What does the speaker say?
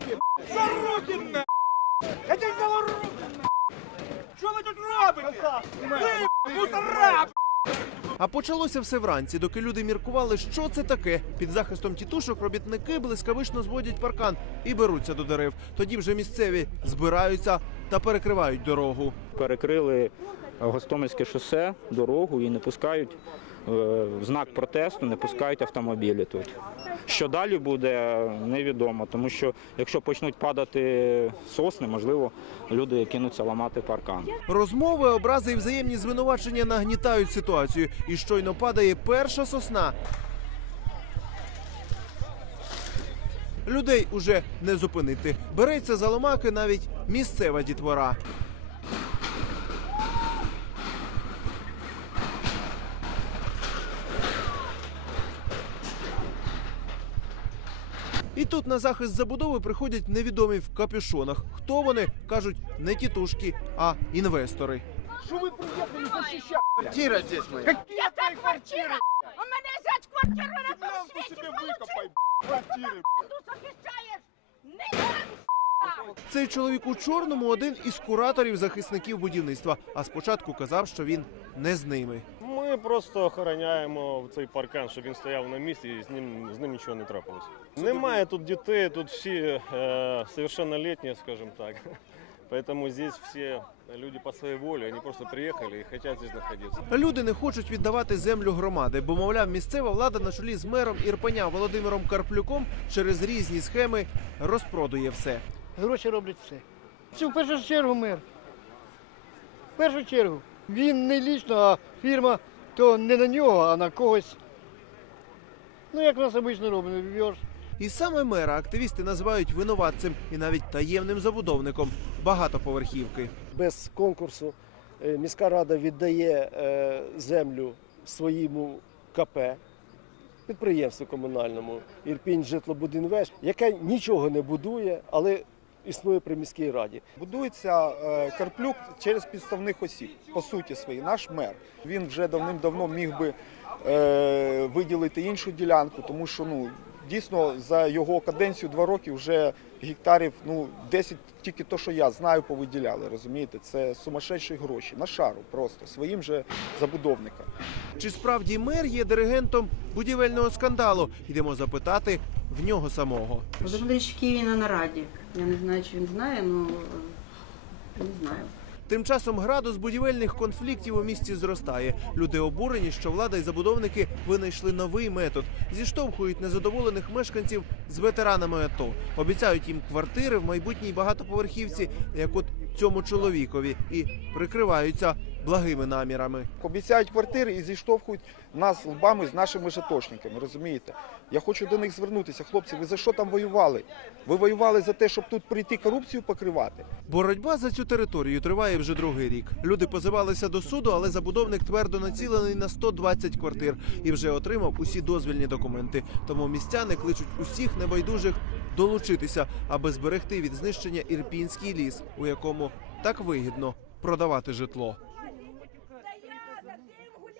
руки! За руки на! Я тебе взяла руки! Що ви тут робите? Ви мусора! А почалося все вранці, доки люди міркували, що це таке. Під захистом тітушок робітники блискавично зводять паркан і беруться до дерев. Тоді вже місцеві збираються та перекривають дорогу. Перекрили Гостомельське шосе, дорогу і не пускають в знак протесту, не пускають автомобілі тут. Що далі буде, невідомо, тому що якщо почнуть падати сосни, можливо, люди кинуться ламати паркан. Розмови, образи і взаємні звинувачення нагнітають ситуацію. І щойно падає перша сосна. Людей уже не зупинити. Береться за ломаки навіть місцева дітвора. І тут на захист забудови приходять невідомі в капюшонах. Хто вони кажуть не тітушки, а інвестори. Квартира здесь моя. Яка квартира? У мене зять квартиру на тому світі. Ти захищаєш? Не Цей чоловік у чорному один із кураторів захисників будівництва. А спочатку казав, що він не з ними. Ми просто охороняємо цей паркан, щоб він стояв на місці і з ним, з ним нічого не трапилось. Немає тут дітей, тут всі е, совершеннолетні, скажімо так. Поэтому здесь все люди по своей воле, они просто приехали и хотят здесь находиться. Люди не хочуть віддавати землю громади, бо мовляв, місцева влада на чолі з мером Ірпеня Володимиром Карплюком через різні схеми розпродує все. Гроші роблять все. Це в першу чергу мир. В першу чергу. Він не лічно, а фірма то не на нього, а на когось. Ну, як нас обично робимо, в'єш. І саме мера активісти називають винуватцем і навіть таємним забудовником багатоповерхівки. без конкурсу е, міська рада віддає е, землю своєму КП, підприємству комунальному Ірпінь Житлобудинвест, яке нічого не будує, але існує при міській раді. Будується е, Карплюк через підставних осіб, по суті своїй, наш мер. Він вже давним-давно міг би е, виділити іншу ділянку, тому що ну, дійсно за його каденцію два роки вже гектарів ну, 10 тільки то, що я знаю, повиділяли. Розумієте, це сумасшедші гроші на шару просто своїм же забудовникам. Чи справді мер є диригентом будівельного скандалу? Йдемо запитати в нього самого. Володимирович в Києві на нараді. Я не знаю, чи він знає, але знаю. Тим часом градус будівельних конфліктів у місті зростає. Люди обурені, що влада і забудовники винайшли новий метод. Зіштовхують незадоволених мешканців з ветеранами АТО. Обіцяють їм квартири в майбутній багатоповерхівці, як от цьому чоловікові, і прикриваються благими намірами. Обіцяють квартири і зіштовхують нас лбами з нашими жатошниками. Розумієте? Я хочу до них звернутися. Хлопці, ви за що там воювали? Ви воювали за те, щоб тут прийти корупцію покривати? Боротьба за цю територію триває вже другий рік. Люди позивалися до суду, але забудовник твердо націлений на 120 квартир і вже отримав усі дозвільні документи. Тому містяни кличуть усіх небайдужих долучитися, аби зберегти від знищення ірпінський ліс, у якому так вигідно продавати житло.